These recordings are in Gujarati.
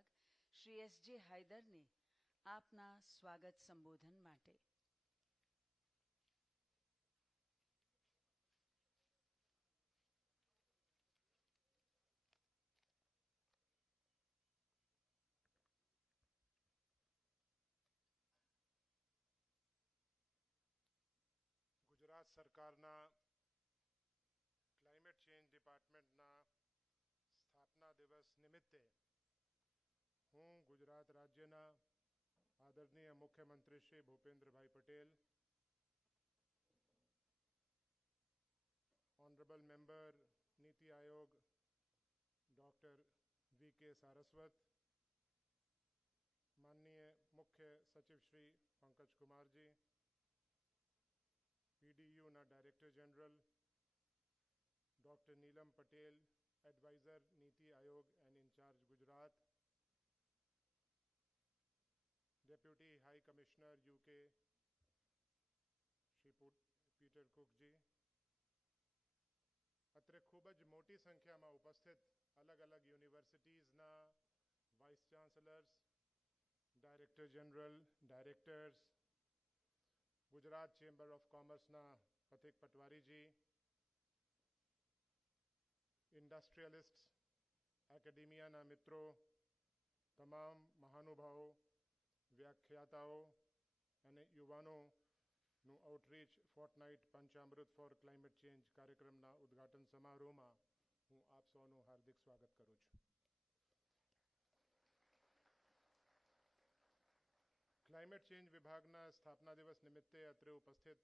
વિભાગ શ્રી એસ.જે. હાયદરને આપના સ્વાગત સંબોધન માટે. ગુજરાત સરકારના ક્લાઇમેટ ચેન્જ ડિપાર્ટમેન્ટના સ્થાપના દિવસ નિમિત્તે હું ગુજરાત રાજ્યના આદરણીય મુખ્યમંત્રી Shri Bhupendrabhai Patel, Honorable Member NITI Aayog doctor વી.કે. Saraswat, માનનીય મુખ્ય સચિવ શ્રી પંકજ કુમારજી, PDEUના director general doctor Neelam Patel, adviser NITI Aayog and in-charge Gujarat, deputy high commissioner UK Shri Peter કુકજી, અત્રે ખૂબ જ મોટી સંખ્યામાં ઉપસ્થિત અલગ અલગ યુનિવર્સિટીઝના vice chancellors, director general, directors, Gujarat chamber of કોમર્સના પથિક પટવારીજી, ઇન્ડસ્ટ્રીયલિસ્ટ, એકેડેમિયાના મિત્રો, તમામ મહાનુભાવો, વ્યાખ્યાતાઓ અને યુવાનોનું outreach fortnight Panchamrut for climate change કાર્યક્રમના ઉદ્ઘાટન સમારોહમાં હું આપ સૌનું હાર્દિક સ્વાગત કરું છું. ક્લાઇમેટ ચેન્જ વિભાગના સ્થાપના દિવસ નિમિત્તે અત્રે ઉપસ્થિત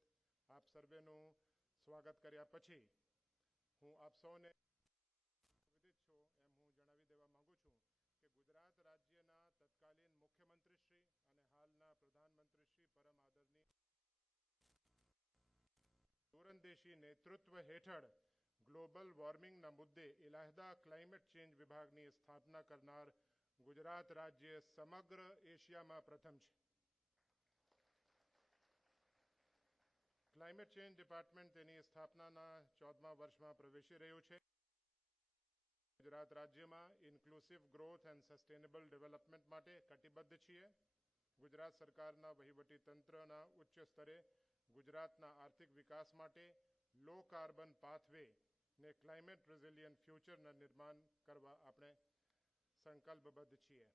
આપ સર્વેનું સ્વાગત કર્યા પછી હું આપ સૌને વિદિત છો એમ હું જણાવી દેવા માંગુ છું કે ગુજરાત રાજ્યના તત્કાલીન મુખ્યમંત્રીશ્રી અને હાલના પ્રધાનમંત્રીશ્રી પરમ આદરણીય દૂરંદેશી નેતૃત્વ હેઠળ ગ્લોબલ વોર્મિંગના મુદ્દે ઇલાયદા ક્લાઇમેટ ચેન્જ વિભાગની સ્થાપના કરનાર ગુજરાત રાજ્ય સમગ્ર એશિયામાં પ્રથમ છે. ક્લાઇમેટ ચેન્જ ડિપાર્ટમેન્ટ તેની સ્થાપનાના 14મા વર્ષમાં પ્રવેશી રહ્યું છે. ગુજરાત રાજ્યમાં inclusive growth and sustainable development માટે કટિબદ્ધ છીએ. ગુજરાત સરકારના વહીવટી તંત્રના ઉચ્ચ સ્તરે ગુજરાતના આર્થિક વિકાસ માટે લો કાર્બન પાથવે ને ક્લાઇમેટ રેઝિલિયન્ટ ફ્યુચરના નિર્માણ કરવા આપણે સંકલ્પબદ્ધ છીએ.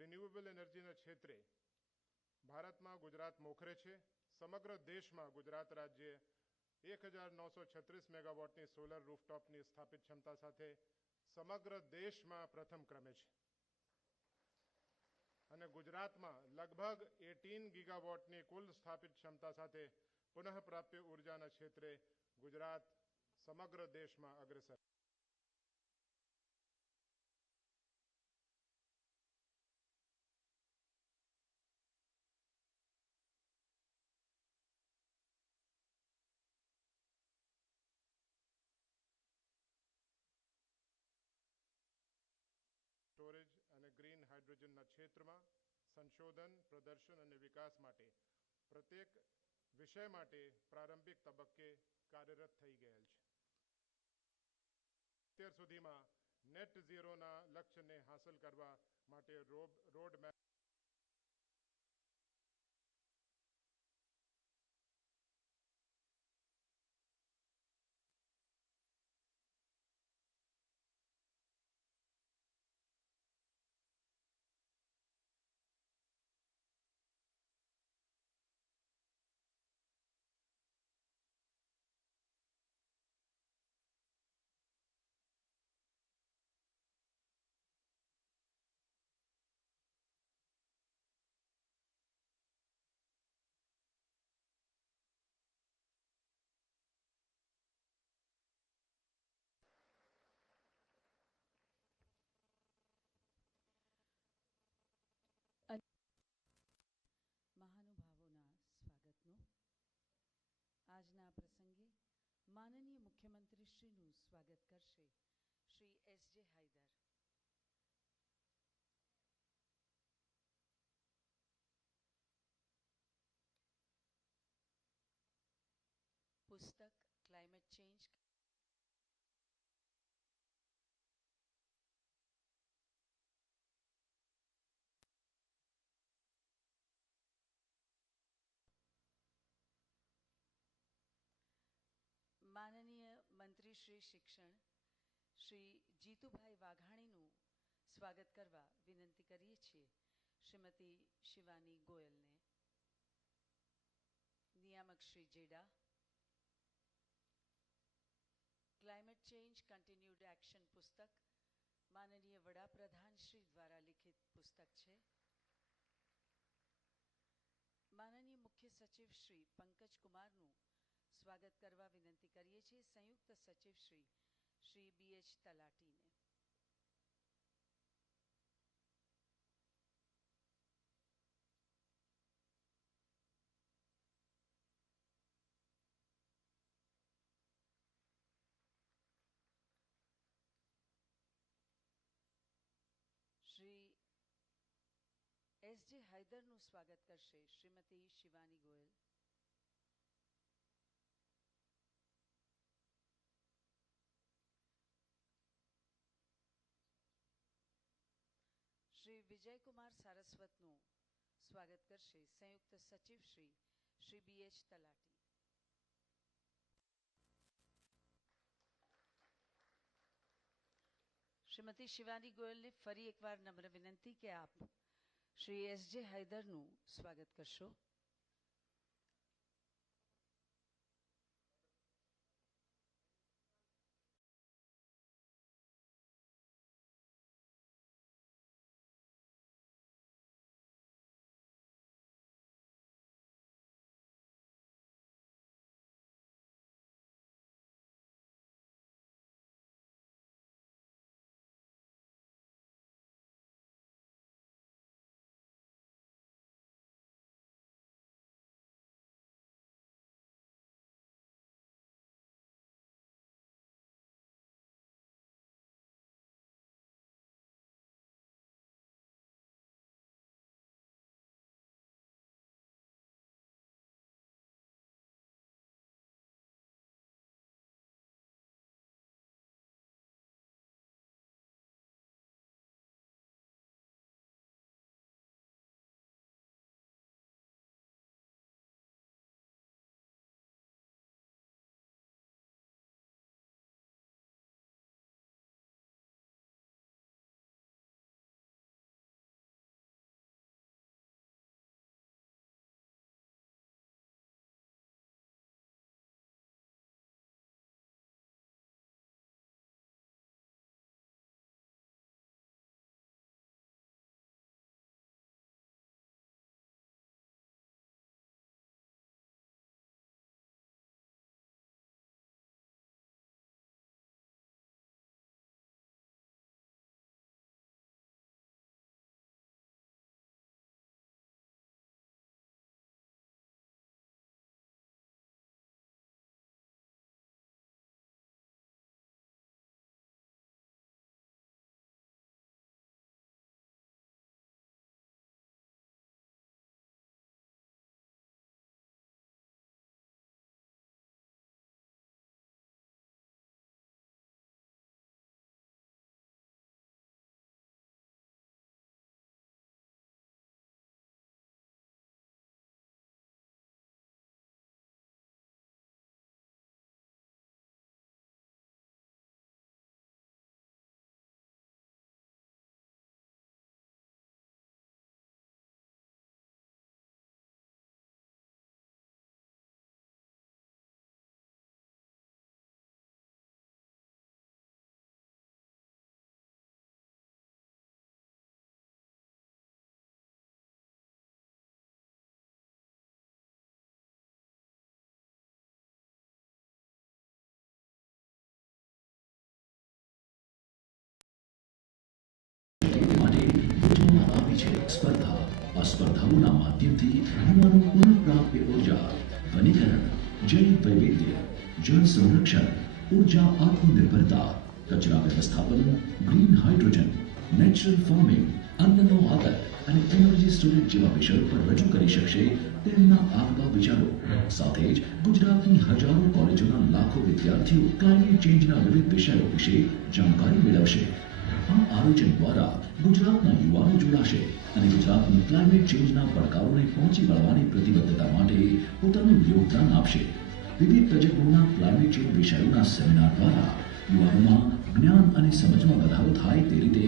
રિન્યુએબલ એનર્જીના ક્ષેત્રે ભારતમાં ગુજરાત મોખરે છે. સમગ્ર દેશમાં ગુજરાત રાજ્ય 1936 મેગાવોટની સોલર રૂફટોપની સ્થાપિત ક્ષમતા સાથે સમગ્ર દેશમાં પ્રથમ ક્રમે છે અને ગુજરાતમાં લગભગ 18 ગીગાવોટની કુલ સ્થાપિત ક્ષમતા સાથે પુનઃપ્રાપ્ય ઉર્જાના ક્ષેત્રે ગુજરાત સમગ્ર દેશમાં અગ્રેસર. સ્ટોરેજ અને ગ્રીન હાઇડ્રોજનના ક્ષેત્રમાં સંશોધન, પ્રદર્શન અને વિકાસ માટે પ્રત્યેક વિષય માટે પ્રારંભિક તબક્કે કાર્યરત થઈ ગયેલ છે. અત્યાર સુધીમાં નેટ ઝીરોના લક્ષ્યને હાંસલ કરવા માટે રોડ મેપ મહાનુભાવોના સ્વાગતનો આજના પ્રસંગે માનનીય મુખ્યમંત્રીશ્રીનું સ્વાગત કરશે શ્રી એસ.જે. હાયદર. પુસ્તક ક્લાઇમેટ ચેન્જ મંત્રી શ્રી શિક્ષણ શ્રી જીતુભાઈ વાઘાણીનું સ્વાગત કરવા વિનંતી કરીએ છીએ. શ્રીમતી શિવાની ગોયલને. નિયામક Shri GEDA. Climate change continued action પુસ્તક માનનીય વડાપ્રધાન શ્રી દ્વારા લિખિત પુસ્તક છે. માનનીય મુખ્ય સચિવ શ્રી પંકજ કુમારનું સ્વાગત કરવા વિનંતી કરીએ છીએ. સંયુક્ત સચિવ શ્રી BH તલાટીને. શ્રી SJ હૈદરનું સ્વાગત કરશે શ્રીમતી શિવાની ગોયલ. શ્રી વિજયકુમાર સારસ્વતનું સ્વાગત કરશે સંયુક્ત સચિવ શ્રી BH તલાટી. શ્રીમતી શિવાની ગોયલને ફરી એકવાર નમ્ર વિનંતી કે આપ શ્રી SJ હૈદરનું સ્વાગત કરશો. સ્પર્ધા આ સ્પર્ધાઓના માધ્યમથી યુવાનો પુનઃપ્રાપ્ય ઉર્જા, વનીકરણ, જૈવ વૈવિધ્ય, જળ સંરક્ષણ, ઉર્જા આત્મનિર્ભરતા, કચરા વ્યવસ્થાપન, ગ્રીન હાઇડ્રોજન, નેચરલ ફાર્મિંગ, અન્નનો આદર અને એનર્જી સ્ટોરેજ જેવા વિષયો પર રજૂ કરી શકશે તેમના આગવા વિચારો. સાથે જ ગુજરાતની હજારો કોલેજોના લાખો વિદ્યાર્થીઓ ક્લાઇમેટ ચેન્જના વિવિધ વિષયો વિશે જાણકારી મેળવશે. આ આયોજન દ્વારા ગુજરાતના યુવાનો જોડાશે અને ગુજરાતની ક્લાઇમેટ ચેન્જના પડકારોને પહોંચી વળવાની પ્રતિબદ્ધતા માટે પોતાનું યોગદાન આપશે. વિવિધ તજજ્ઞોના ક્લાઇમેટ ચેન્જ વિષયોના સેમિનાર દ્વારા યુવાનોમાં જ્ઞાન અને સમજમાં વધારો થાય તે રીતે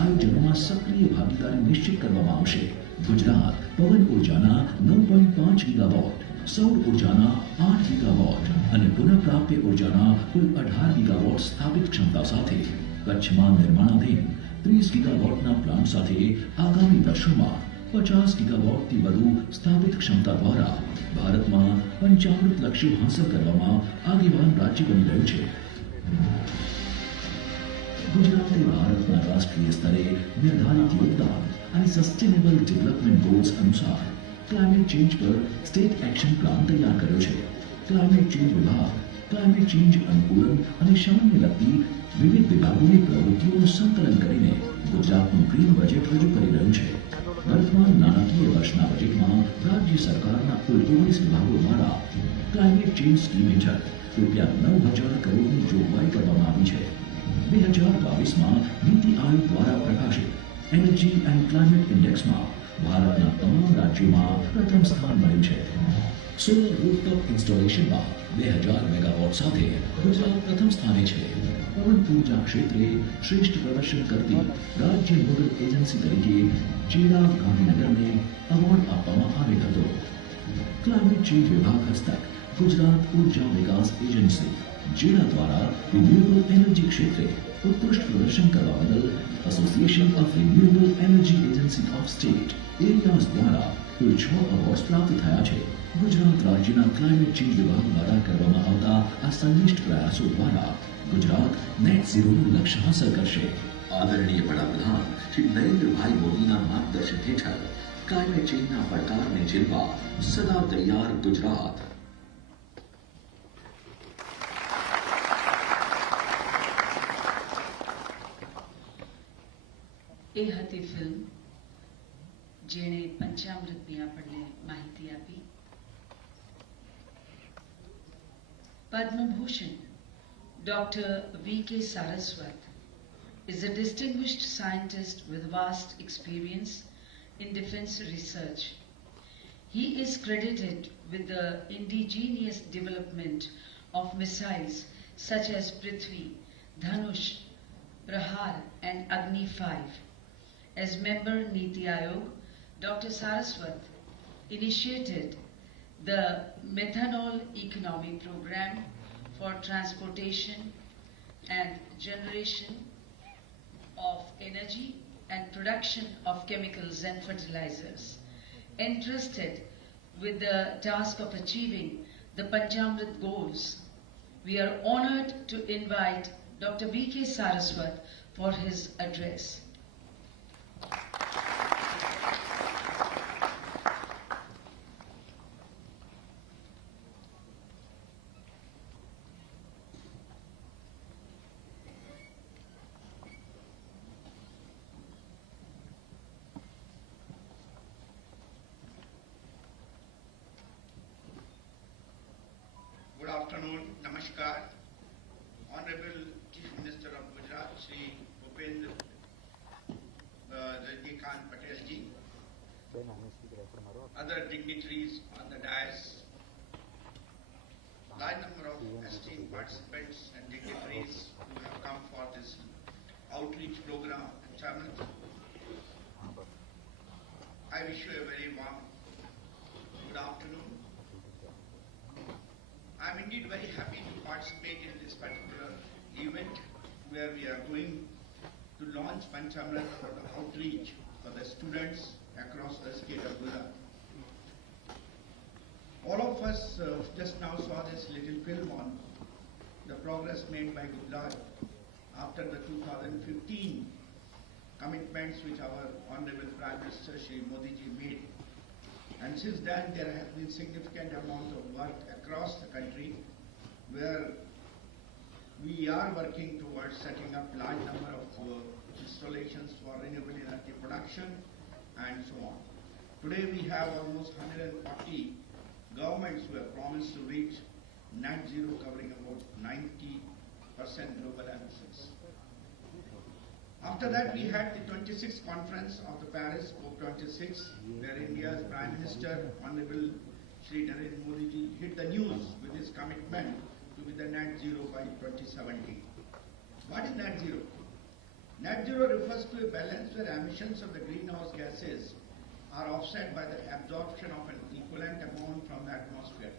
આયોજનોમાં સક્રિય ભાગીદારી નિશ્ચિત કરવામાં આવશે. ગુજરાત પવન ઉર્જાના 9.5 ગીગાવોટ, સૌર ઉર્જાના 8 ગીગાવોટ અને પુનઃપ્રાપ્ય ઉર્જાના કુલ 18 ગીગાવોટ સ્થાપિત ક્ષમતા સાથે કચ્છમાં નિર્માણાધીન 30 ગીગાવોટના પ્લાન્ટ સાથે આગામી વર્ષોમાં 50 ગીગાવોટથી વધુ સ્થાપિત ક્ષમતા દ્વારા ભારતમાં પંચામૃત લક્ષ્ય હાંસલ કરવામાં આગેવાન રાજ્ય બની રહ્યું છે. ગુજરાતે ભારતના રાષ્ટ્રીય સ્તરે નિર્ધારિત યોગદાન અને સસ્ટેનેબલ ડેવલપમેન્ટ ગોલ્સ અનુસાર ક્લાઇમેટ ચેન્જ પર સ્ટેટ એક્શન પ્લાન તૈયાર કર્યો છે. ક્લાઇમેટ ચેન્જ વિભાગ ક્લાઇમેટ ચેન્જ અનુકૂલન અને શમનને લગતી વિવિધ વિભાગોની પ્રવૃત્તિઓનું સંકલન કરીને ગુજરાતનું ગ્રીન બજેટ રજૂ કરી રહ્યું છે. વર્તમાન નાણાકીય વર્ષના બજેટમાં રાજ્ય સરકારના કુલ 19 વિભાગો દ્વારા ક્લાઇમેટ ચેન્જ સ્કીમ હેઠળ ₹9,000 કરોડની જોગવાઈ કરવામાં આવી છે. 2022માં નીતિ આયોગ દ્વારા પ્રકાશિત એનર્જી એન્ડ ક્લાઇમેટ ઇન્ડેક્સમાં ભારતના તમામ રાજ્યોમાં પ્રથમ સ્થાન મળ્યું છે. સોલર રૂફટોપ ઇન્સ્ટોલેશનમાં 2000 મેગાવોટ સાથે ગુજરાત પ્રથમ સ્થાને છે. પવન ઉર્જા ક્ષેત્રે શ્રેષ્ઠ પ્રદર્શન કરતી રાજ્ય નોડલ એજન્સી તરીકે ચેડા ગાંધીનગરને એવોર્ડ આપવામાં આવેલ હતો. ક્લાઇમેટ ચેન્જ વિભાગ હસ્તક ગુજરાત ઉર્જા વિકાસ એજન્સી જેડા દ્વારા રિન્યુએબલ એનર્જી ક્ષેત્રે ઉત્કૃષ્ટ પ્રદર્શન કરવા બદલ association of renewable energy agency of state areas દ્વારા કુલ 6 એવોર્ડ્સ પ્રાપ્ત થયા છે. ગુજરાત રાજ્યના ક્લાઇમેટ ચેન્જ વિભાગ દ્વારા કરવામાં આવતા આ સંનિષ્ઠ પ્રયાસો દ્વારા ગુજરાત નેટ ઝીરોનું લક્ષ્ય હાંસલ કરશે. આદરણીય વડાપ્રધાન શ્રી નરેન્દ્રભાઈ મોદીના માર્ગદર્શન હેઠળ ક્લાઇમેટ ચેન્જના પડકારને ઝીલવા સદા તૈયાર ગુજરાત. એ હતી ફિલ્મ જેણે પંચામૃતની આપણને માહિતી આપી. Padma Bhushan Dr. V.K. Saraswat is a distinguished scientist with vast experience in defense research. He is credited with the indigenous development of missiles such as Prithvi, Dhanush, Prahar and Agni 5. As member Niti Aayog, Dr. Saraswat initiated the methanol economy program for transportation and generation of energy and production of chemicals and fertilizers. Entrusted with the task of achieving the Panchamrit goals, we are honored to invite Dr. V.K. Saraswat for his address. Good afternoon, Namaskar. Honorable Chief Minister of Gujarat, Shri Bhupendra Rajnikant Patel ji, other dignitaries on the dais, large number of esteemed participants and dignitaries who have come for this outreach program in Panchamrit. I wish you a very warm good afternoon. I am indeed very happy to participate in this particular event where we are going to launch Panchamrit for the outreach for the students across the state of Gujarat. All of us just now saw this little film on the progress made by Gujarat after the 2015 commitments which our Honorable Prime Minister Shri Modi ji made. And since then there has been significant amount of work across the country where we are working towards setting up large number of installations for renewable energy production and so on. Today we have almost 140 governments who have promised to reach net zero covering about 90% global emissions. After that we had the 26th conference of the Paris COP26 where India's Prime Minister Honorable Shri Narendra Modi ji hit the news with his commitment to be the net zero by 2070. What is net zero? Net zero refers to a balance where emissions of the greenhouse gases are offset by the absorption of an equivalent amount from the atmosphere.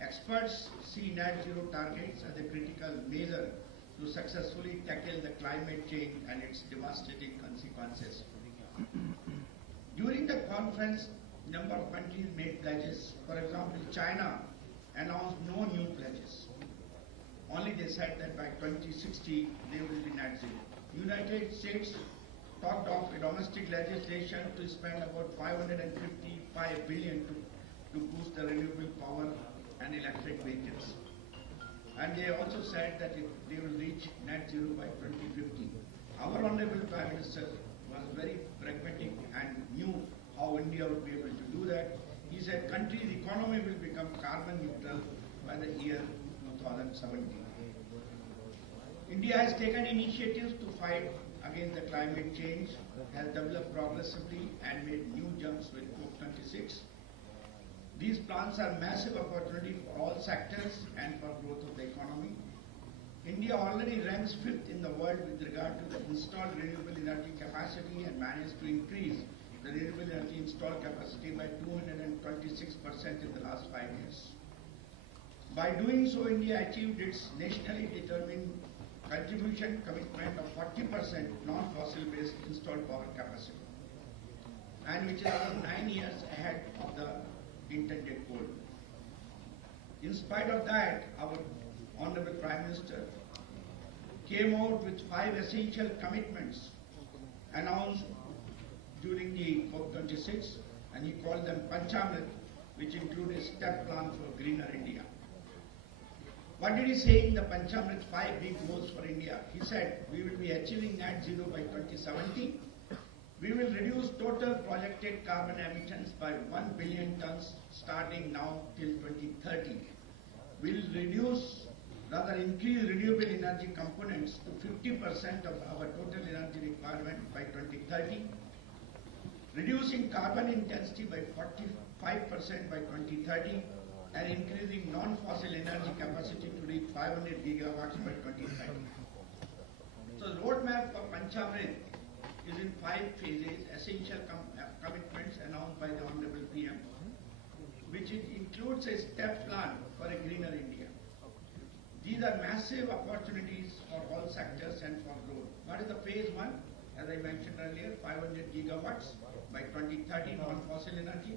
Experts see net zero targets as a critical measure to successfully tackle the climate change and its devastating consequences. During the conference, number of countries made pledges. For example, China announced no new pledges. Only they said that by 2060 they will be net zero. United States talked of a domestic legislation to spend about $555 billion to boost the renewable power and electric vehicles. And they also said that they will reach net zero by 2050. Our Honorable Prime Minister was very pragmatic and knew how India would be able to do that. He said country's economy will become carbon neutral by the year 2017. India has taken initiatives to fight against the climate change, has developed progressively and made new jumps with COP26. These plans are massive opportunity for all sectors and for growth of the economy. India already ranks 5th in the world with regard to the installed renewable energy capacity and managed to increase the renewable energy installed capacity by 226% in the last 5 years. By doing so, India achieved its nationally determined contribution commitment of 40% non-fossil based installed power capacity, and which is about 9 years ahead of the intended goal. In spite of that, our Honorable Prime Minister came out with 5 essential commitments announced during the COP26, and he called them Panchamrit, which include a step plan for greener India. What did he say in the Panchamrit 5 big goals for India? He said, we will be achieving net zero by 2070. We will reduce total projected carbon emissions by 1 billion tons starting now till 2030. We will increase renewable energy components to 50% of our total energy requirement by 2030. Reducing carbon intensity by 45% by 2030. And increasing non-fossil energy capacity to reach 500 gigawatts by 2030. So the roadmap for Panchamrit is in 5 phases, essential commitments announced by the Honorable PM, which includes a step plan for a greener India. These are massive opportunities for all sectors and for growth. What is the phase 1? As I mentioned earlier, 500 gigawatts by 2030 non-fossil energy.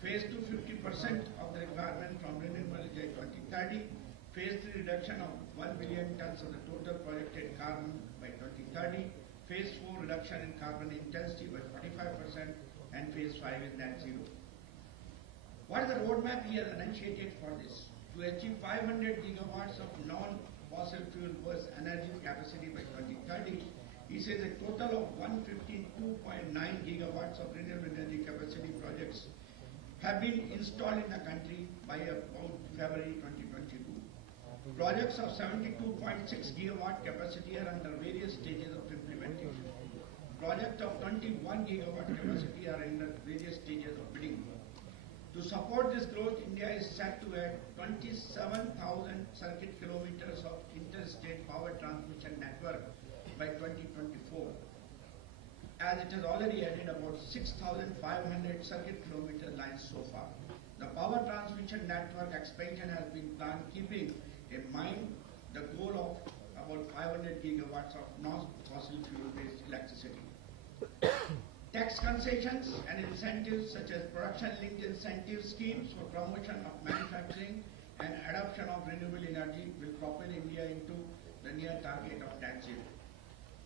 Phase 2, 50% of the requirement from renewable energy by 2030. Phase 3, reduction of 1 billion tons of the total projected carbon by 2030. Phase 4, reduction in carbon intensity by 45%. And Phase 5 is net zero. What is the roadmap he has enunciated for this? To achieve 500 gigawatts of non-fossil fuel-based energy capacity by 2030, he says a total of 152.9 gigawatts of renewable energy capacity projects have been installed in the country by about February 2022. Projects of 72.6 gigawatt capacity are under various stages of implementation. Projects of 21 gigawatt capacity are under various stages of bidding. To support this growth, India is set to add 27,000 circuit kilometers of interstate power transmission network by 2024. As it has already added about 6,500 circuit kilometer lines so far. The power transmission network expansion has been planned keeping in mind the goal of about 500 gigawatts of non-fossil fuel-based electricity. Tax concessions and incentives such as production-linked incentive schemes for promotion of manufacturing and adoption of renewable energy will propel India into the near target of net zero.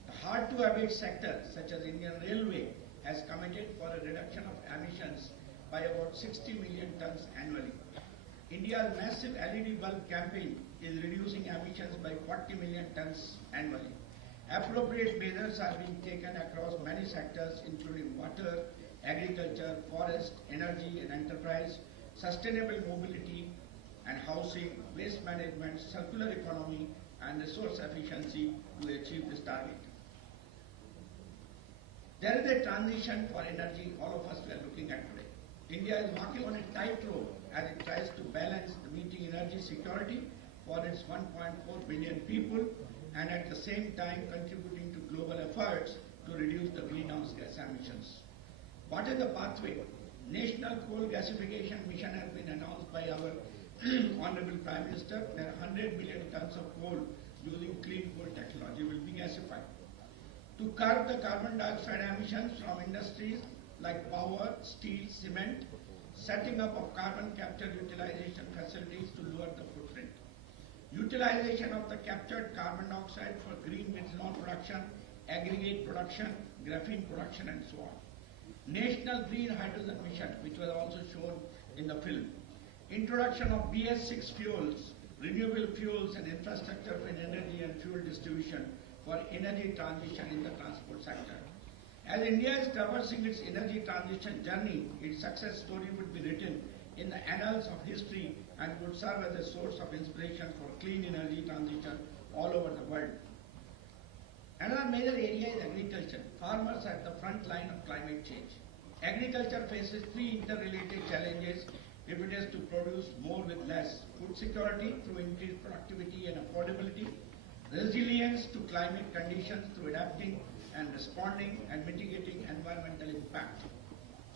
The hard-to-abate sector, such as Indian Railway, has committed for a reduction of emissions by about 60 million tons annually. India's massive LED bulb campaign is reducing emissions by 40 million tons annually. Appropriate measures are being taken across many sectors, including water, agriculture, forest, energy and enterprise, sustainable mobility and housing, waste management, circular economy, and resource efficiency to achieve this target. There is a transition for energy all of us are looking at today. India is walking on a tightrope as it tries to balance the meeting energy security for its 1.4 billion people and at the same time contributing to global efforts to reduce the greenhouse gas emissions. What is the pathway? National Coal Gasification Mission has been announced by our Honorable Prime Minister. There are 100 million tons of coal using clean coal technology will be gasified. To curb the carbon dioxide emissions from industries like power, steel, cement, setting up of carbon capture utilization facilities to lower the footprint. Utilization of the captured carbon dioxide for green methanol production, aggregate production, graphene production and so on. National Green Hydrogen Mission, which was also shown in the film. Introduction of BS6 fuels, renewable fuels and infrastructure for energy and fuel distribution for energy transition in the transport sector. As India is traversing its energy transition journey, its success story would be written in the annals of history and would serve as a source of inspiration for clean energy transition all over the world. Another major area is agriculture. Farmers are at the front line of climate change. Agriculture faces three interrelated challenges if it is to produce more with less: food security through increased productivity and affordability, resilience to climate conditions through adapting and responding and mitigating environmental impact.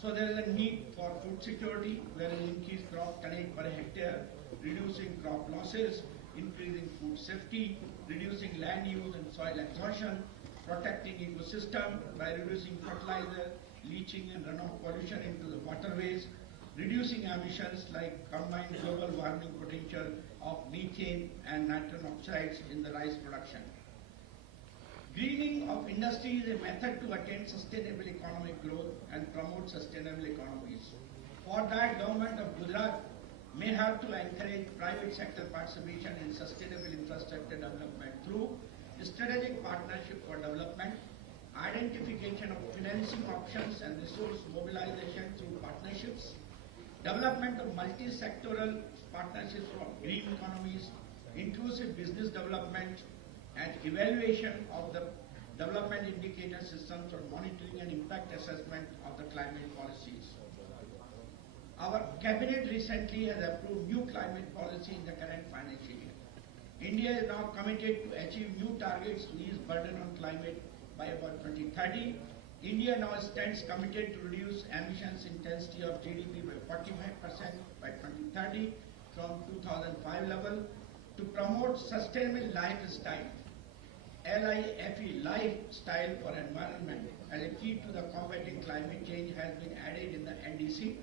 So there is a need for food security, where an increased crop tonnage per hectare, reducing crop losses, increasing food safety, reducing land use and soil exhaustion, protecting ecosystem by reducing fertilizer, leaching and runoff pollution into the waterways, reducing emissions like combined global warming potential of methane and nitrogen oxides in the rice production. Greening of industry is a method to attain sustainable economic growth and promote sustainable economies. For that, Government of Gujarat may have to encourage private sector participation in sustainable infrastructure development through strategic partnership for development, identification of financing options and resource mobilization through partnerships, development of multi-sectoral partnerships for green economies, inclusive business development, and evaluation of the development indicator systems for monitoring and impact assessment of the climate policies. Our cabinet recently has approved new climate policy in the current financial year. India is now committed to achieve new targets to ease burden on climate by about 2030. India now stands committed to reduce emissions intensity of GDP by 45% by 2030 from 2005 level, to promote sustainable lifestyle. LIFE, lifestyle for environment, as a key to the combating climate change has been added in the NDC.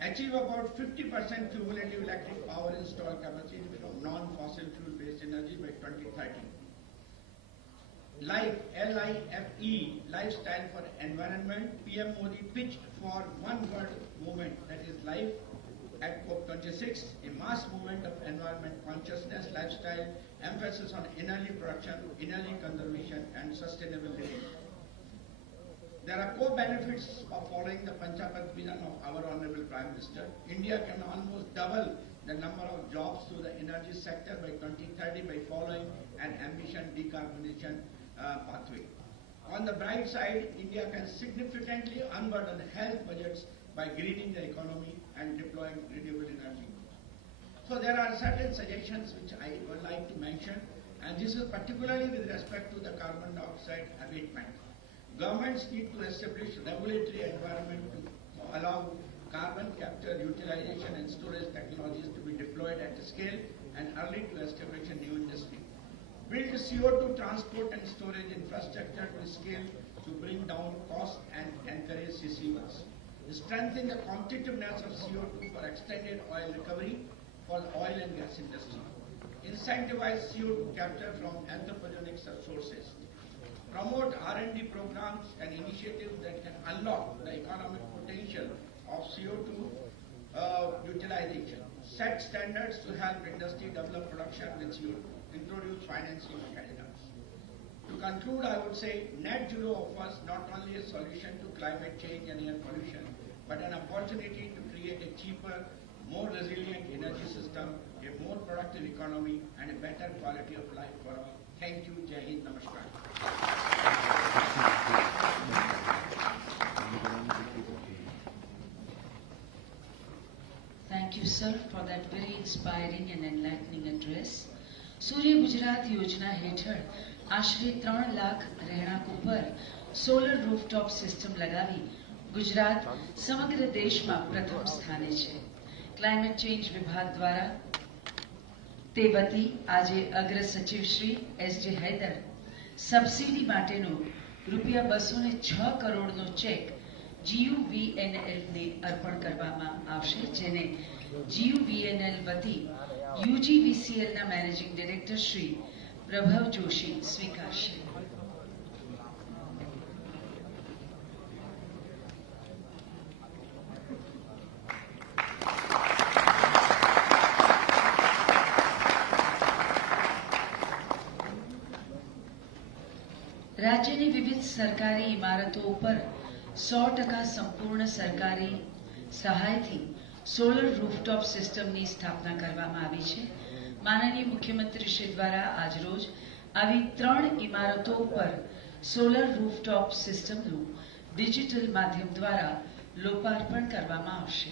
Achieve about 50% cumulative electric power installed capacity from non-fossil fuel based energy by 2030. LIFE, L-I-F-E, lifestyle for environment. PM Modi pitched for one word movement, that is LIFE, at COP26, a mass movement of environment consciousness, lifestyle, emphasis on energy production, energy conservation and sustainable living. There are co-benefits of following the Panchamrit vision of our Honorable Prime Minister. India can almost double the number of jobs through the energy sector by 2030 by following an ambitious decarbonization pathway. On the bright side, India can significantly unburden health budgets by greening the economy and deploying renewable energy. So there are certain suggestions which I would like to mention, and this is particularly with respect to the carbon dioxide abatement. Governments need to establish regulatory environment to allow carbon capture, utilization and storage technologies to be deployed at scale and early to establish a new industry. Build CO2 transport and storage infrastructure to scale to bring down costs and encourage CCUS. Strengthen the competitiveness of CO2 for extended oil recovery for the oil and gas industry. Incentivize CO2 capture from anthropogenic sources. Promote R&D programs and initiatives that can unlock the economic potential of CO2 utilization. Set standards to help industry develop production with CO2. Introduce financing mechanisms. To conclude, I would say net zero offers not only a solution to climate change and air pollution, but an opportunity to create a cheaper, more resilient energy system, a more productive economy, and a better quality of life for all. Thank you. Jai Hind. Namaskar. Thank you, sir, for that very inspiring and enlightening address. સૂર્ય ગુજરાત યોજના હેઠળ આશરે 3 લાખ રહેણાંકો પર સોલર રૂફટોપ સિસ્ટમ લગાવી ગુજરાત સમગ્ર દેશમાં પ્રથમ સ્થાને છે. ક્લાઇમેટ ચેન્જ વિભાગ દ્વારા તે વતી આજે અગ્ર સચિવ શ્રી એસ.જે. હૈદર સબસિડી માટેનો ₹206 કરોડનો ચેક GUVNL ને અર્પણ કરવામાં આવશે, જેને GUVNL વતી UGVCLના મેનેજિંગ ડિરેક્ટર શ્રી પ્રભવ જોશી સ્વીકારશે. રાજ્યની વિવિધ સરકારી ઇમારતો ઉપર 100% સંપૂર્ણ સરકારી સહાયથી સોલર રૂફટોપ સિસ્ટમની સ્થાપના કરવામાં આવી છે. માનનીય મુખ્યમંત્રી શ્રી દ્વારા આજરોજ આવી 3 ઇમારતો ઉપર સોલર રૂફટોપ સિસ્ટમનું ડિજિટલ માધ્યમ દ્વારા લોકાર્પણ કરવામાં આવશે.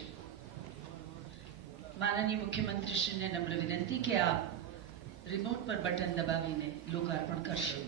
માનનીય મુખ્યમંત્રી શ્રીને નમ્ર વિનંતી કે આપ રિમોટ પર બટન દબાવીને લોકાર્પણ કરશો.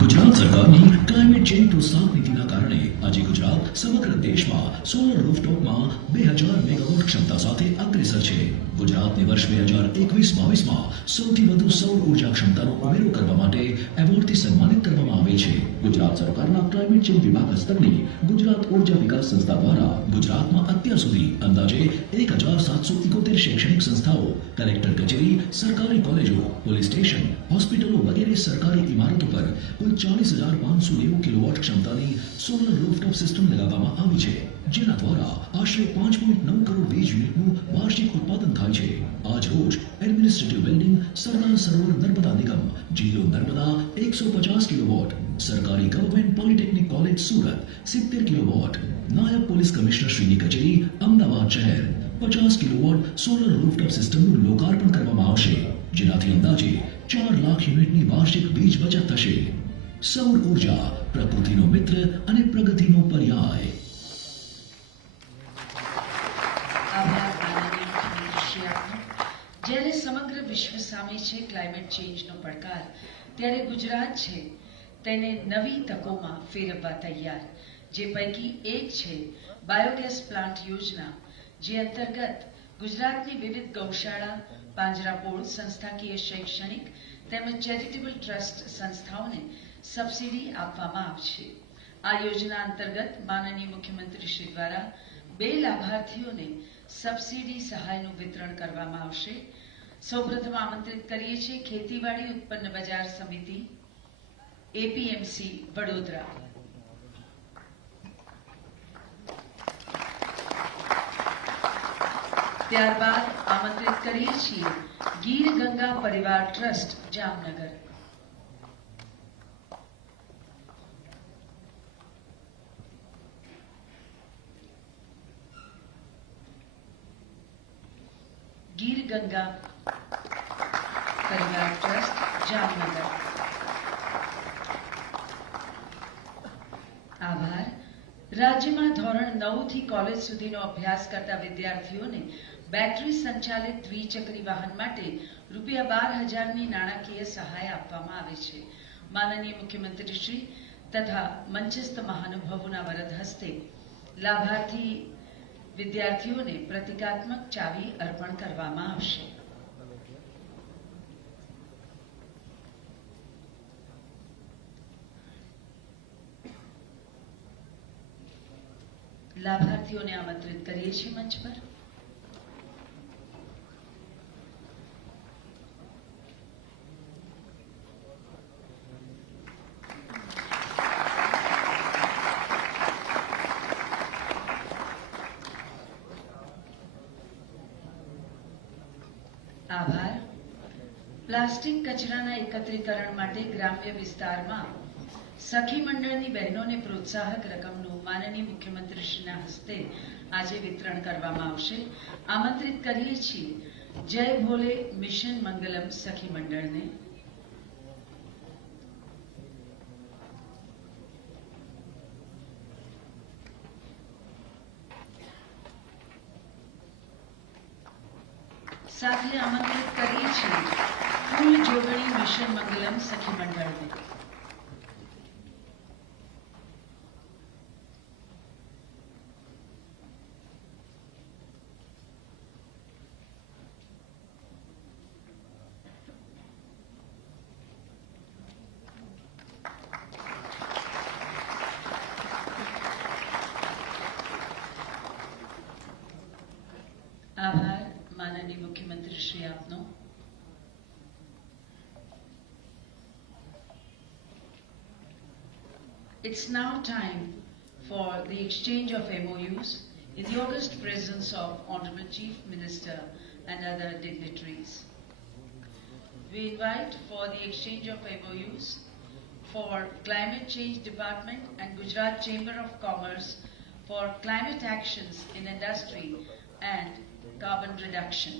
ગુજરાત સરકારની ક્લાઇમેટ ચેન્જ પ્રોત્સાહક નીતિના કારણે આજે ગુજરાત સમગ્ર દેશમાં સોલર રૂફટોપમાં 2000 મેગાવોટ ક્ષમતા સાથે અગ્રેસર છે. ગુજરાતને વર્ષ 2021-22માં સૌથી વધુ સૌર ઉર્જા ક્ષમતાનો ઉમેરો કરવા માટે એવોર્ડથી સન્માનિત કરવામાં આવે છે. ગુજરાત સરકારના ક્લાઇમેટ ચેન્જ વિભાગ હસ્તકની ગુજરાત ઉર્જા વિકાસ સંસ્થા દ્વારા ગુજરાતમાં અત્યાર સુધી અંદાજે 1771 શૈક્ષણિક સંસ્થાઓ, કલેક્ટર કચેરી, સરકારી કોલેજો, પોલીસ સ્ટેશન, હોસ્પિટલો વગેરે સરકારી ઇમારતો પર કુલ 40,590 કિલોવોટ ક્ષમતાની સોલર રૂફટોપ સિસ્ટમ લગાવવામાં આવી છે, જેના દ્વારા આશરે 5.9 કરોડ વીજ યુનિટનું વાર્ષિક ઉત્પાદન થાય છે. આજ રોજ એડમિનિસ્ટ્રેટિવ બિલ્ડિંગ સરદાર સરોવર નર્મદા નિગમ, જિલ્લો નર્મદા 150 કિલોવોટ, સરકારી government polytechnic college Surat 70 kilowatt, નાયબ પોલીસ કમિશનર શ્રીની કચેરી અમદાવાદ શહેર 50 કિલોવોટ સોલર રૂફટોપ સિસ્ટમનું લોકાર્પણ કરવામાં આવશે, જેનાથી અંદાજે 4 લાખ યુનિટની વાર્ષિક વીજ બચત થશે. સૌર ઉર્જા પ્રકૃતિનો મિત્ર અને પ્રગતિનો પર્યાય. જ્યારે સમગ્ર વિશ્વ સામે છે ક્લાઇમેટ ચેન્જનો પડકાર, ત્યારે ગુજરાત છે તેને નવી તકોમાં ફેરવવા તૈયાર. જે પૈકી એક છે બાયોગેસ પ્લાન્ટ યોજના, જે અંતર્ગત ગુજરાતની વિવિધ ગૌશાળા, પાંજરાપોળ, સંસ્થાકીય, શૈક્ષણિક તેમજ ચેરિટેબલ ટ્રસ્ટ સંસ્થાઓને સબસિડી આપવામાં આવશે. આ યોજના અંતર્ગત માનનીય મુખ્યમંત્રી શ્રી દ્વારા 2 લાભાર્થીઓને સબસિડી સહાયનું વિતરણ કરવામાં આવશે. સૌપ્રથમ આમંત્રિત કરીએ છીએ ખેતીવાડી ઉત્પન્ન બજાર સમિતિ APMC વડોદરા. ત્યારબાદ આમંત્રિત કરીએ છીએ ગીર ગંગા પરિવાર ટ્રસ્ટ જામનગર. ગીર ગંગા પરિવાર ટ્રસ્ટ જામનગર. આભાર. રાજ્યમાં ધોરણ 9 થી કોલેજ સુધીનો અભ્યાસ કરતા વિદ્યાર્થીઓને બેટરી સંચાલિત દ્વિચક્રી વાહન માટે ₹12,000ની નાણાકીય સહાય આપવામાં આવે છે. માનનીય મુખ્યમંત્રી શ્રી તથા મંચસ્થ મહાનુભાવોના વરદ હસ્તે લાભાર્થી વિદ્યાર્થીઓને પ્રતિકાત્મક ચાવી અર્પણ કરવામાં આવશે. લાભાર્થીઓને આમંત્રિત કરીએ છીએ મંચ પર. આભાર. પ્લાસ્ટિક કચરાના એકત્રીકરણ માટે ગ્રામ્ય વિસ્તારમાં સખી મંડળની બહેનોને પ્રોત્સાહક રકમનું માનનીય મુખ્યમંત્રીશ્રીના હસ્તે આજે વિતરણ કરવામાં આવશે. આમંત્રિત કરીએ છીએ જય ભોલે મિશન મંગલમ સખી મંડળને. સાથે આમંત્રિત કરીએ છીએ ફૂલ જોગણી મિશન મંગલમ સખી મંડળને. આભાર માનનીય મુખ્યમંત્રી શ્રી આપનો. It's now time for the exchange of MOUs in the august presence of Honorable Chief Minister and other dignitaries. We invite for the exchange of MOUs for Climate Change Department and Gujarat Chamber of Commerce for climate actions in industry and carbon reduction.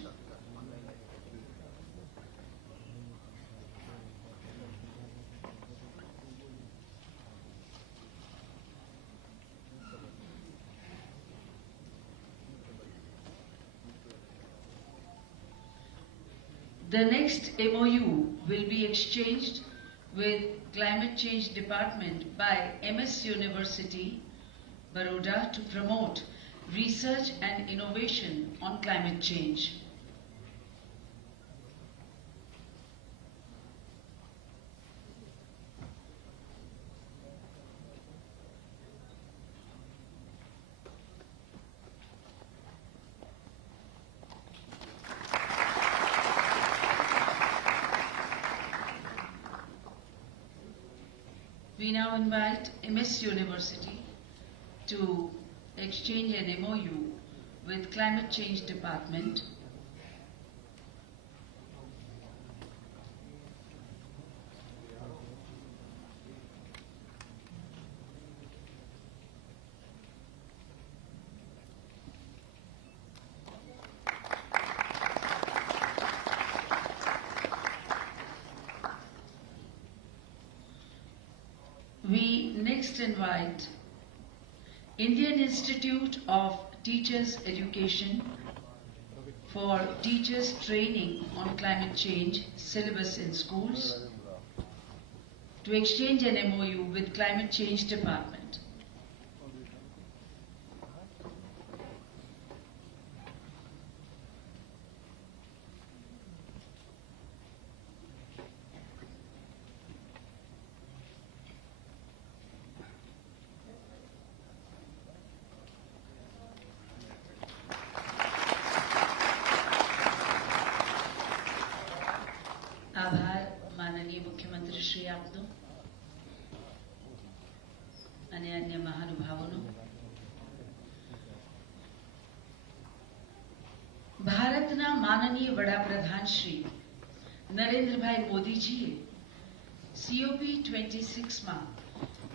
The next MOU will be exchanged with Climate Change Department by MS University, Baroda, to promote research and innovation on climate change. We now invite MS University to exchange an MOU with Climate Change Department We next invite Indian Institute of Teachers Education for teachers training on climate change syllabus in schools to exchange an MOU with Climate Change Department. આભાર માનનીય મુખ્યમંત્રી શ્રી આપનો અને અન્ય મહાનુભાવોનો. ભારતના માનનીય વડાપ્રધાન શ્રી નરેન્દ્રભાઈ મોદીજીએ COP26 માં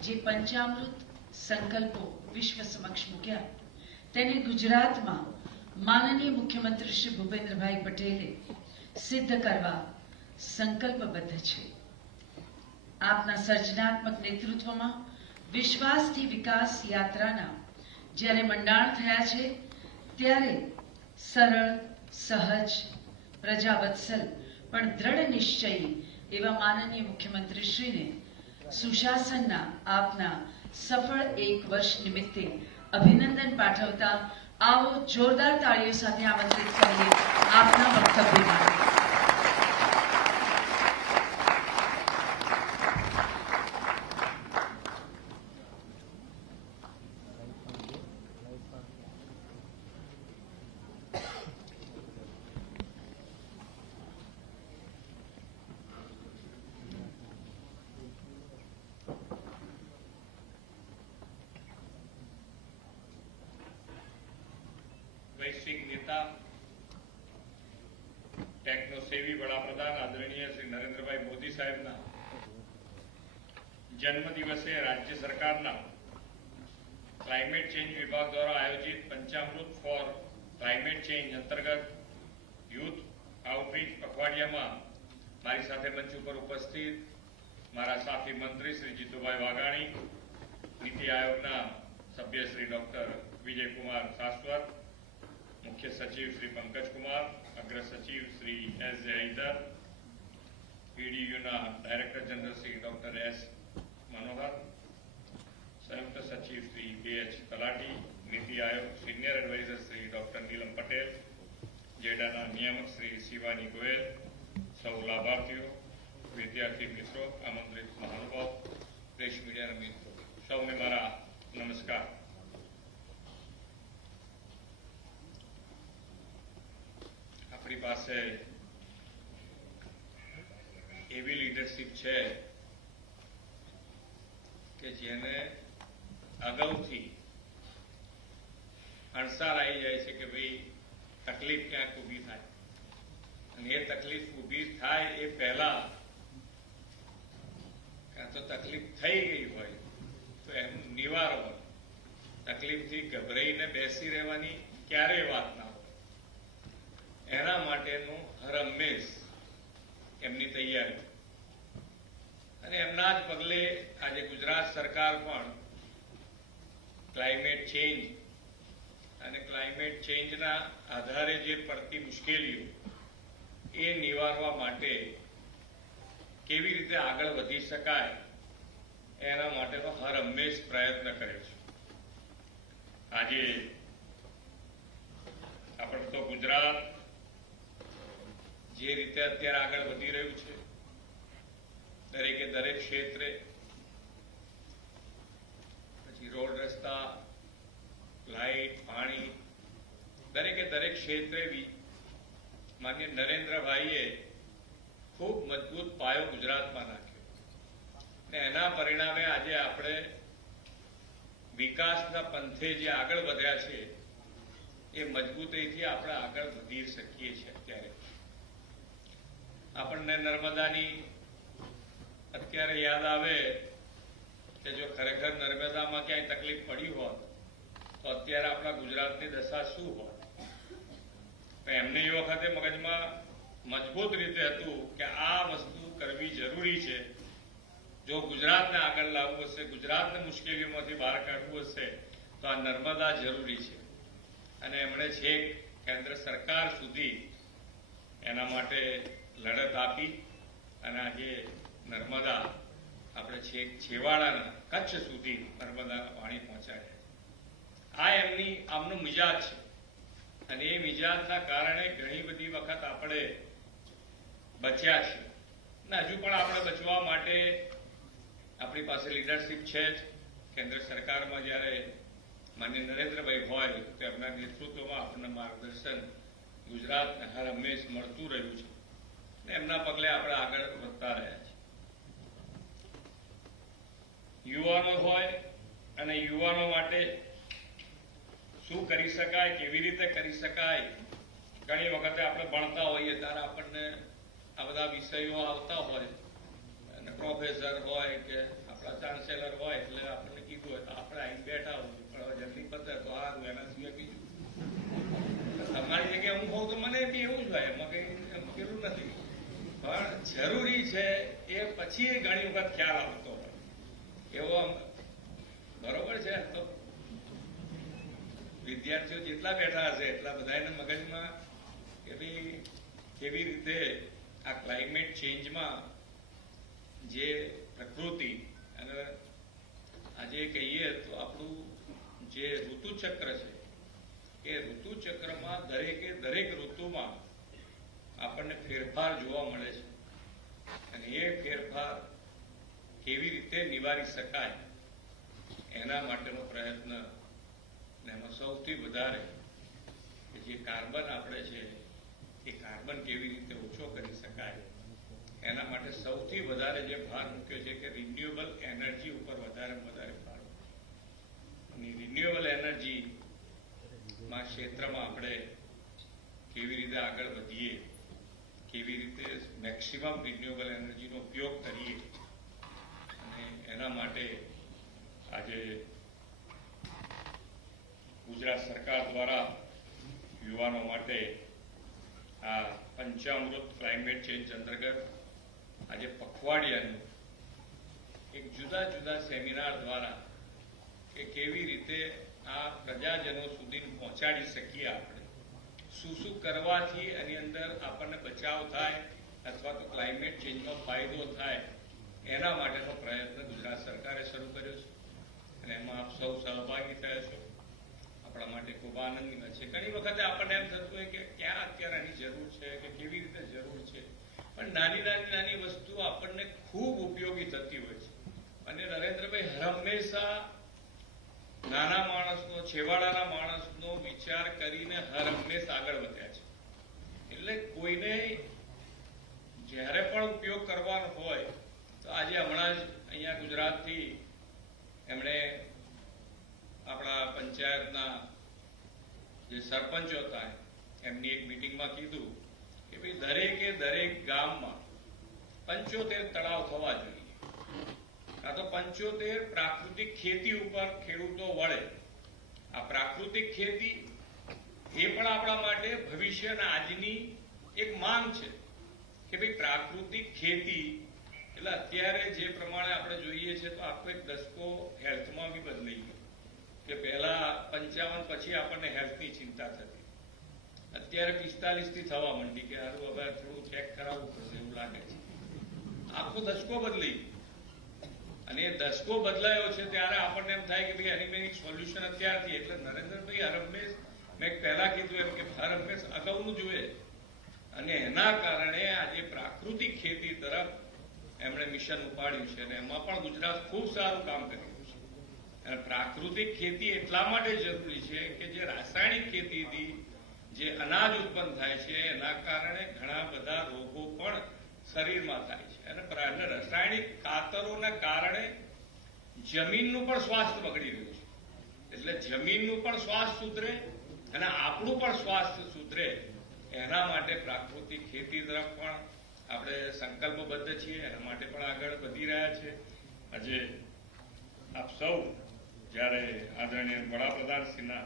જે પંચામૃત સંકલ્પો વિશ્વ સમક્ષ મૂક્યા તેને ગુજરાતમાં માનનીય મુખ્યમંત્રી શ્રી ભૂપેન્દ્રભાઈ પટેલે સિદ્ધ કરવા સંકલ્પબદ્ધ છે. આપના સર્જનાત્મક નેતૃત્વમાં વિશ્વાસથી વિકાસ યાત્રાના જ્યારે મંડાણ થયા છે ત્યારે સરળ, સહજ, પ્રજાવત્સલ પણ દૃઢ નિશ્ચયી એવા માનનીય મુખ્યમંત્રીશ્રીને સુશાસનના આપના સફળ એક વર્ષ નિમિત્તે અભિનંદન પાઠવતા આવો જોરદાર તાળીઓ સાથે આમંત્રિત કરીએ આપના વક્તવ્ય માટે. वैश्विक नेता टेक्नोसेवी वडाप्रधान आदरणीय श्री नरेंद्रभाई मोदी साहेबना जन्म दिवसे राज्य सरकारना क्लाइमेट चेंज विभाग द्वारा आयोजित पंचामृत फॉर क्लाइमेट चेंज अंतर्गत यूथ आउटरीच पखवाडियामां मारी साथे मंच पर उपस्थित मारा साथी मंत्री श्री जीतुभाई वाघाणी, नीति आयोगना सभ्य श्री डॉक्टर विजय कुमार शाश्वत, મુખ્ય સચિવ શ્રી પંકજ કુમાર, અગ્ર સચિવ શ્રી એસ જે હૈદર, PDEUના director general Shri doctor S Manohar, સંયુક્ત સચિવ Shri BH Talati, NITI Aayog senior adviser Shri doctor Neelam Patel, જેડાના નિયામક શ્રી શિવાની ગોયલ, સૌ લાભાર્થીઓ, વિદ્યાર્થી મિત્રો, આમંત્રિત મહાનુભાવ, પ્રેસ મીડિયાના મિત્રો, સૌને મારા નમસ્કાર. આપણી પાસે એવી લીડરશીપ છે કે જેને અગાઉથી અણસાર આવી જાય છે કે ભાઈ તકલીફ ક્યાંક ઊભી થાય, અને એ તકલીફ ઊભી થાય એ પહેલા કાં તો તકલીફ થઈ ગઈ હોય તો એનું નિવારણ, તકલીફથી ગભરાઈને બેસી રહેવાની ક્યારેય વાત ના હોય, એના માટેનું હર હંમેશ એમની તૈયારી. અને એમના જ પગલે આજે ગુજરાત સરકાર પણ ક્લાઇમેટ ચેન્જ અને ક્લાઇમેટ ચેન્જના આધારે જે પડતી મુશ્કેલીઓ એ નિવારવા માટે કેવી રીતે આગળ વધી શકાય એના માટેનો હર હંમેશ પ્રયત્ન કર્યો છે. આજે આપણે તો ગુજરાત જે રીતે અત્યારે આગળ વધી રહ્યું છે, દરેકે દરેક ક્ષેત્રે, પછી રોડ રસ્તા, લાઇટ, પાણી, દરેકે દરેક ક્ષેત્રે માન્ય નરેન્દ્રભાઈએ ખૂબ મજબૂત પાયો ગુજરાતમાં નાખ્યો, અને એના પરિણામે આજે આપણે વિકાસના પંથે જે આગળ વધ્યા છે એ મજબૂતીથી આપણે આગળ વધી શકીએ છીએ. અત્યારે આપણને નર્મદાની અત્યારે યાદ આવે કે જો ખરેખર નર્મદામાં ક્યાંય તકલીફ પડી હોત તો અત્યારે આપણા ગુજરાતની દશા શું હોત. એમને એ વખતે મગજમાં મજબૂત રીતે હતું કે આ વસ્તુ કરવી જરૂરી છે, જો ગુજરાતને આગળ લાવવું હશે, ગુજરાતને મુશ્કેલીઓમાંથી બહાર કાઢવું હશે તો આ નર્મદા જરૂરી છે. અને એમણે છેક કેન્દ્ર સરકાર સુધી એના માટે લડત આપી અને આજે નર્મદા આપણે છેક છેવાડાના કચ્છ સુધી નર્મદાના પાણી પહોંચાડ્યા. આ આમનો મિજાજ છે, અને એ મિજાજના કારણે ઘણી બધી વખત આપણે બચ્યા છીએ, અને હજુ પણ આપણે બચવા માટે આપણી પાસે લીડરશીપ છે જ. કેન્દ્ર સરકારમાં જ્યારે માન્ય નરેન્દ્રભાઈ હોય તો એમના નેતૃત્વમાં આપણને માર્ગદર્શન ગુજરાતને હર હંમેશ મળતું રહ્યું છે, અને એમના પગલે આપણે આગળ વધતા રહ્યા છીએ. યુવાનો હોય અને યુવાનો માટે શું કરી શકાય, કેવી રીતે કરી શકાય. ઘણી વખતે આપણે ભણતા હોઈએ ત્યારે આપણને આ બધા વિષયો આવતા હોય, અને પ્રોફેસર હોય કે આપણા ચાન્સેલર હોય એટલે આપણને કીધું હોય તો આપણે અહીં બેઠા હોઈએ, પણ જલ્દી પતે તો સારું, એના સિવાય બીજું. તમારી જગ્યાએ હું કહું તો મને બી એવું જ હોય, એમાં કંઈ પેલું નથી, પણ જરૂરી છે એ પછી ઘણી વખત ખ્યાલ આવતો હોય એવો. બરોબર છે. તો વિદ્યાર્થીઓ જેટલા બેઠા હશે એટલા બધાના મગજમાં કે ભાઈ કેવી રીતે આ ક્લાઇમેટ ચેન્જમાં જે પ્રકૃતિ, અને આજે કહીએ તો આપણું જે ઋતુચક્ર છે એ ઋતુચક્રમાં દરેકે દરેક ઋતુમાં આપણને ફેરફાર જોવા મળે છે, અને એ ફેરફાર કેવી રીતે નિવારી શકાય એના માટેનો પ્રયત્ન. એમાં સૌથી વધારે જે કાર્બન આપણે છે એ કાર્બન કેવી રીતે ઓછો કરી શકાય એના માટે સૌથી વધારે જે ભાર મૂક્યો છે કે રિન્યુએબલ એનર્જી ઉપર વધારે ભાર. અને રિન્યુએબલ એનર્જીમાં ક્ષેત્રમાં આપણે કેવી રીતે આગળ વધીએ, કેવી રીતે મેક્સિમમ રિન્યુએબલ એનર્જીનો ઉપયોગ કરીએ, અને એના માટે આજે ગુજરાત સરકાર દ્વારા યુવાનો માટે આ પંચામૃત ક્લાઇમેટ ચેન્જ અંતર્ગત આજે પખવાડિયાનું એક જુદા જુદા સેમિનાર દ્વારા કે કેવી રીતે આ પ્રજાજનો સુધી પહોંચાડી શકીએ આપણે શું કરવાથી એની અંદર આપણને બચાવ થાય અથવા તો ક્લાઇમેટ ચેન્જનો ફાયદો થાય એના માટેનો પ્રયત્ન ગુજરાત સરકારે શરૂ કર્યો છે અને એમાં આપ સૌ સહભાગી થયા છો. આપણા માટે ખૂબ આનંદની વાત છે. ઘણી વખતે આપણને એમ થતું હોય કે ક્યાં અત્યારે આની જરૂર છે કે કેવી રીતે જરૂર છે, પણ નાની વસ્તુ આપણને ખૂબ ઉપયોગી થતી હોય છે. અને નરેન્દ્રભાઈ હંમેશા નાના માણસનો, છેવાડાના માણસનો વિચાર કરીને હંમેશા આગળ વધ્યા છે. એટલે કોઈને જ્યારે પણ ઉપયોગ કરવાનો હોય તો આજે હમણાં જ અહીંયા ગુજરાતથી એમણે આપણા પંચાયતના જે સરપંચો હતા એમની એક મિટિંગમાં કીધું કે ભાઈ દરેક ગામમાં 75 તળાવ થવા જોઈએ, કાં તો 75 પ્રાકૃતિક ખેતી ઉપર ખેડૂતો વળે. આ પ્રાકૃતિક ખેતી એ પણ આપણા માટે ભવિષ્ય અને આજની એક માંગ છે કે ભાઈ પ્રાકૃતિક ખેતી એટલે અત્યારે જે પ્રમાણે આપણે જોઈએ છે તો આખો એક દશકો હેલ્થમાં બી બદલાઈ ગયો કે પહેલા 55 પછી આપણને હેલ્થની ચિંતા થતી, અત્યારે 45 થી થવા માંડી કે હારું હવે થોડું ચેક કરાવવું પડશે એવું લાગે છે. આખો દશકો બદલાઈ અને એ દશકો બદલાયો છે ત્યારે આપણને એમ થાય કે ભાઈ એની મેં સોલ્યુશન અત્યારથી. એટલે નરેન્દ્રભાઈ હરહંમેશ મેં પહેલા કીધું એમ કે હરહંમેશ અગાઉનું જોઈએ અને એના કારણે આજે પ્રાકૃતિક ખેતી તરફ એમણે મિશન ઉપાડ્યું છે અને એમાં પણ ગુજરાત ખૂબ સારું કામ કર્યું છે. અને પ્રાકૃતિક ખેતી એટલા માટે જરૂરી છે કે જે રાસાયણિક ખેતીથી જે અનાજ ઉત્પન્ન થાય છે એના કારણે ઘણા બધા રોગો પણ શરીરમાં થાય છે અને રાસાયણિક ખાતરોના કારણે જમીનનું પણ સ્વાસ્થ્ય બગડી રહ્યું છે. એટલે જમીનનું પણ સ્વાસ્થ્ય સુધરે અને આપણું પણ સ્વાસ્થ્ય સુધરે એના માટે પ્રાકૃતિક ખેતી તરફ પણ આપણે સંકલ્પબદ્ધ છીએ, એના માટે પણ આગળ વધી રહ્યા છે. આજે આપ સૌ જ્યારે આદરણીય વડાપ્રધાનશ્રીના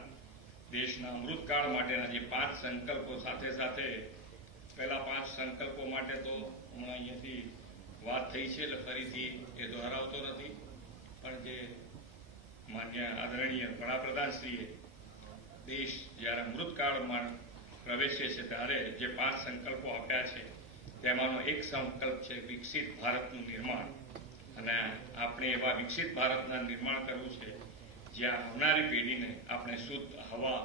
દેશના અમૃતકાળ માટેના જે 5 સંકલ્પો સાથે સાથે પહેલા 5 સંકલ્પો માટે તો હમણાં અહીંયાથી વાત થઈ છે એટલે ફરીથી એ દોહરાવતો નથી, પણ જે માન્ય આદરણીય વડાપ્રધાનશ્રીએ દેશ જ્યારે અમૃતકાળમાં પ્રવેશે છે ત્યારે જે 5 સંકલ્પો આપ્યા છે તેમાંનો એક સંકલ્પ છે વિકસિત ભારતનું નિર્માણ. અને આપણે એવા વિકસિત ભારતના નિર્માણ કરવું છે જ્યાં આવનારી પેઢીને આપણે શુદ્ધ હવા,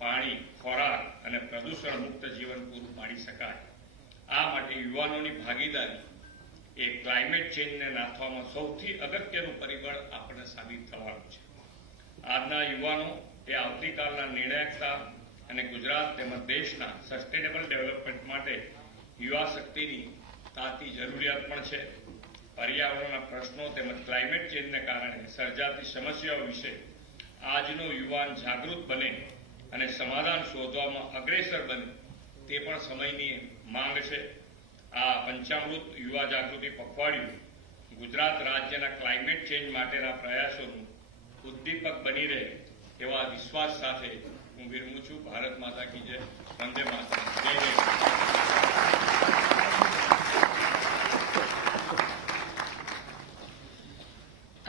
પાણી, ખોરાક અને પ્રદૂષણ મુક્ત જીવન પૂરું પાડી શકાય. આ માટે યુવાનોની ભાગીદારી એ ક્લાઇમેટ ચેન્જને નાથવામાં સૌથી અગત્યનું પરિબળ આપણને સાબિત થવાનું છે. આજના યુવાનો એ આવતીકાલના નિર્ણાયકતા અને ગુજરાત તેમજ દેશના સસ્ટેનેબલ ડેવલપમેન્ટ માટે યુવા શક્તિની તાતી જરૂરિયાત પણ છે. પર્યાવરણના પ્રશ્નો તેમજ ક્લાઇમેટ ચેન્જને કારણે સર્જાતી સમસ્યાઓ વિશે આજનો યુવાન જાગૃત બને અને સમાધાન શોધવામાં અગ્રેસર બને તે પણ સમયની માંગ છે. આ પંચામૃત યુવા જાગૃતિ પખવાડિયું ગુજરાત રાજ્યના ક્લાઇમેટ ચેન્જ માટેના પ્રયાસોનું ઉદ્દીપક બની રહે એવા વિશ્વાસ સાથે હું વિરમું છું. ભારત માતા કી જય. વંદે માતરમ. જય જય.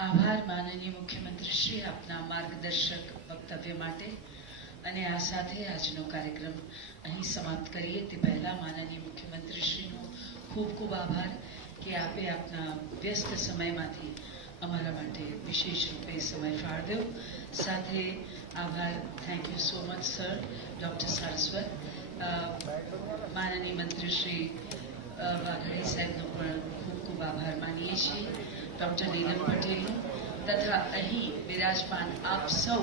આભાર માનનીય મુખ્યમંત્રી શ્રી આપના માર્ગદર્શક વક્તવ્ય માટે. અને આ સાથે આજનો કાર્યક્રમ અહીં સમાપ્ત કરીએ તે પહેલા માનનીય મુખ્યમંત્રી શ્રીનો ખૂબ ખૂબ આભાર કે આપે આપના વ્યસ્ત સમયમાંથી અમારા માટે વિશેષ રૂપે સમય ફાળવ્યો. સાથે આભાર, thank you so much sir, doctor Saraswat. માનનીય મંત્રી શ્રી વાઘાણી સાહેબનો પણ ખૂબ ખૂબ આભાર માનીએ છીએ, ડોક્ટર નીલમ પટેલનો તથા અહીં વિરાજમાન આપ સૌ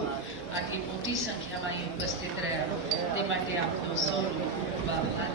આટલી મોટી સંખ્યામાં અહીં ઉપસ્થિત રહ્યા તે માટે આપનો સૌનો ખૂબ ખૂબ આભાર.